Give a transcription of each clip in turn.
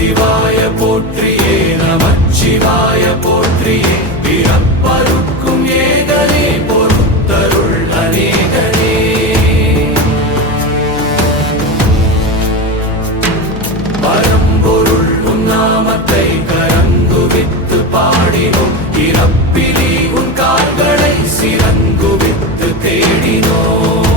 சிவாய போற்றியே நமச்சிவாய போற்றியே பிறப்பருக்கும் ஏகனே பொறுத்தருள் அநேகனே பரம்பொருள் உன்னாமத்தை கரங்குவித்து பாடினோம் இறப்பிலி உன் கால்களை சிறங்குவித்து தேடினோம்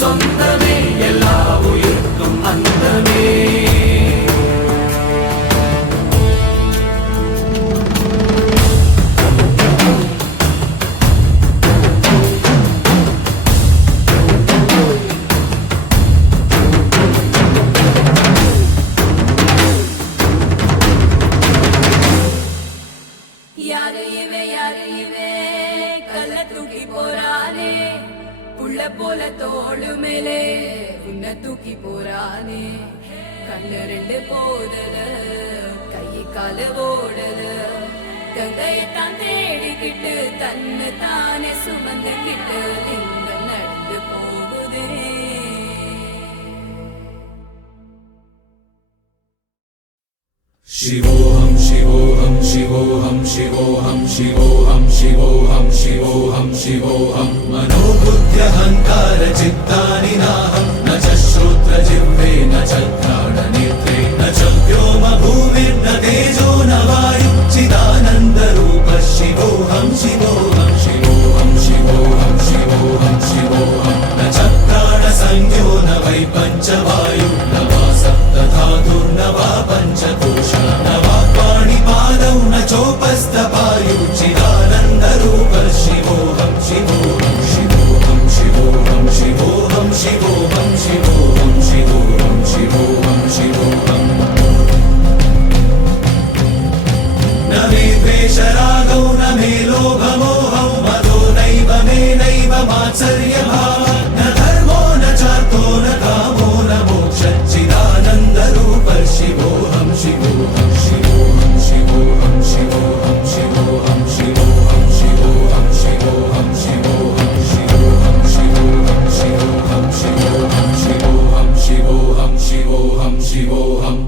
சொந்தமே எல்லா உயிர்க்கும் அந்தமே யாரு இவே கல்ல தூக்கி போறானே புள்ள போல தோளு மேலே உன்னை தூக்கி போறானே கண்ணு ரெண்டு போதல கை கால ஓடல கங்கையத்தான் தேடிக்கிட்டு தன்னை தானே சுமந்துக்கிட்டு லிங்கம் நடந்து போகுதே शिवोऽहं शिवोऽहं शिवोऽहं शिवोऽहं शिवोऽहं शिवोऽहं शिवोऽहं शिवोऽहं मनोबुद्ध्यहङ्कार चित्तानि नाहं न च श्रोत्रजिह्वे न च घ्राणनेत्रे न च व्योम भूमिर्न तेजो न वायुः चिदानन्दरूपः शिवोऽहं शिवोऽहं शिवोऽहं शिवोऽहं शिवोऽहं शिवोऽहं न च प्राणसंज्ञो न वै पञ्चवायुः न वा सप्तधातुर्न वा पञ्चकोश न वा पाणिपादौ न चोपस्थपायुः चिदानन्दरूपः शिवोऽहं शिवोऽहं शिवोऽहं शिवोऽहं शिवोऽहं शिवोऽहं शिवोऽहं शिवोऽहं शिवोऽहं शिवोऽहं न मे द्वेषरागौ न मे लोभमोहौ मदो नैव मे नैव मात्सर्यभावः न धर्मो न चार्थो न कामो न मोक्षः चिदानन्दरूपः शिवोऽहं शिवोऽहं शिवोऽहं शिवोऽहं शिवोऽहं शिवोऽहं शिवोऽहं शिवोऽहं शिवोऽहं शिवोऽहं शिवोऽहं शिवोऽहं शिवोऽहं शिवोऽहं शिवोऽहं शिवोऽहं शिवोऽहं शिवोऽहं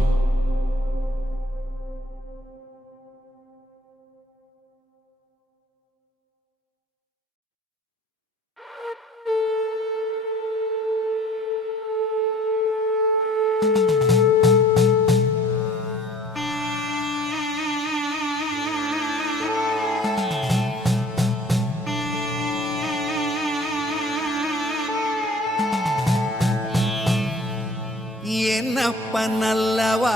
என்னப்பனல்லவா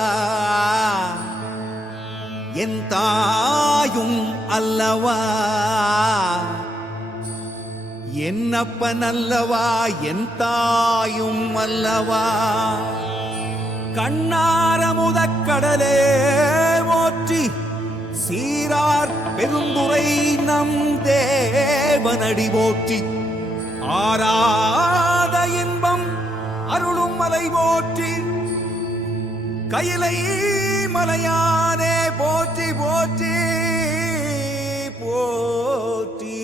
என் தாயும் அல்லவா என்னப்பனல்லவா என் தாயும் அல்லவா கண்ணார முதக்கடலே போற்றி சீரார் பெருந்துரை நம் தேவனடி போற்றி ஆராத இன்பம் அருளும் மலை போற்றி கையிலை மலையானே போற்றி போற்றி போற்றி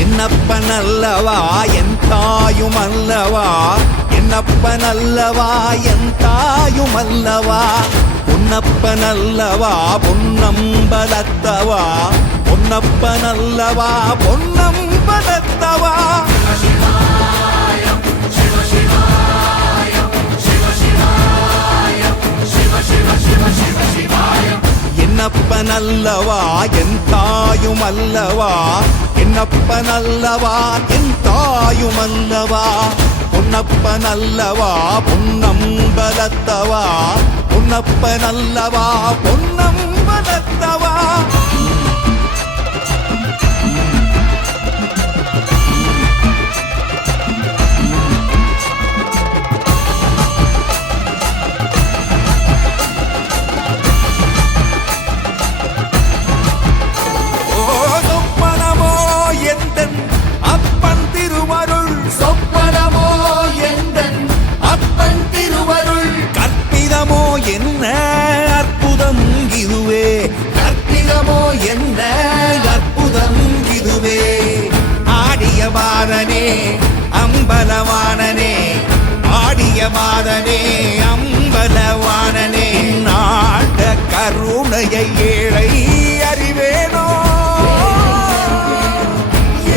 என்னப்பனல்லவா என் தாயும் அல்லவா என்னப்பனல்லவா என் தாயும் அல்லவா பொன்னப்பனல்லவா பொன்னம்பலத்தவா பொன்னப்பனல்லவா பொன்னம்பலத்தவா என்னப்பனல்லவா என் தாயும் அல்லவா என்னப்பனல்லவா என் தாயும் அல்லவா பொன்னப்பனல்லவா பொன்னம்பலத்தவா பொன்னப்பனல்லவா பொன்னம்பலத்தவா என்ன அற்புதம் இதுவே கற்பிதமோ என்ன அற்புதம் இதுவே ஆடிய பாதனே அம்பலவானனே ஆடிய பாதனே அம்பலவானனே நாட கருணையை ஏழை அறிவேனோ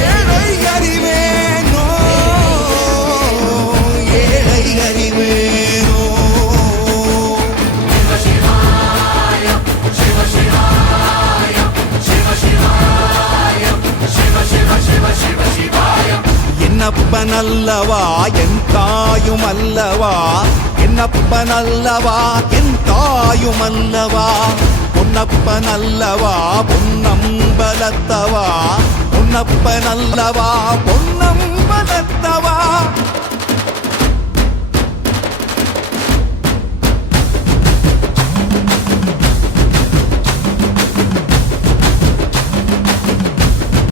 ஏழை அறிவேனோ ஏழை அறிவேனோ என்னப்பனல்லவா என் தாயும் அல்லவா என்னப்பனல்லவா என் தாயும் அல்லவா பொன்னப்பனல்லவா பொன்னம்பலத்தவா பொன்னப்பனல்லவா பொன்னம்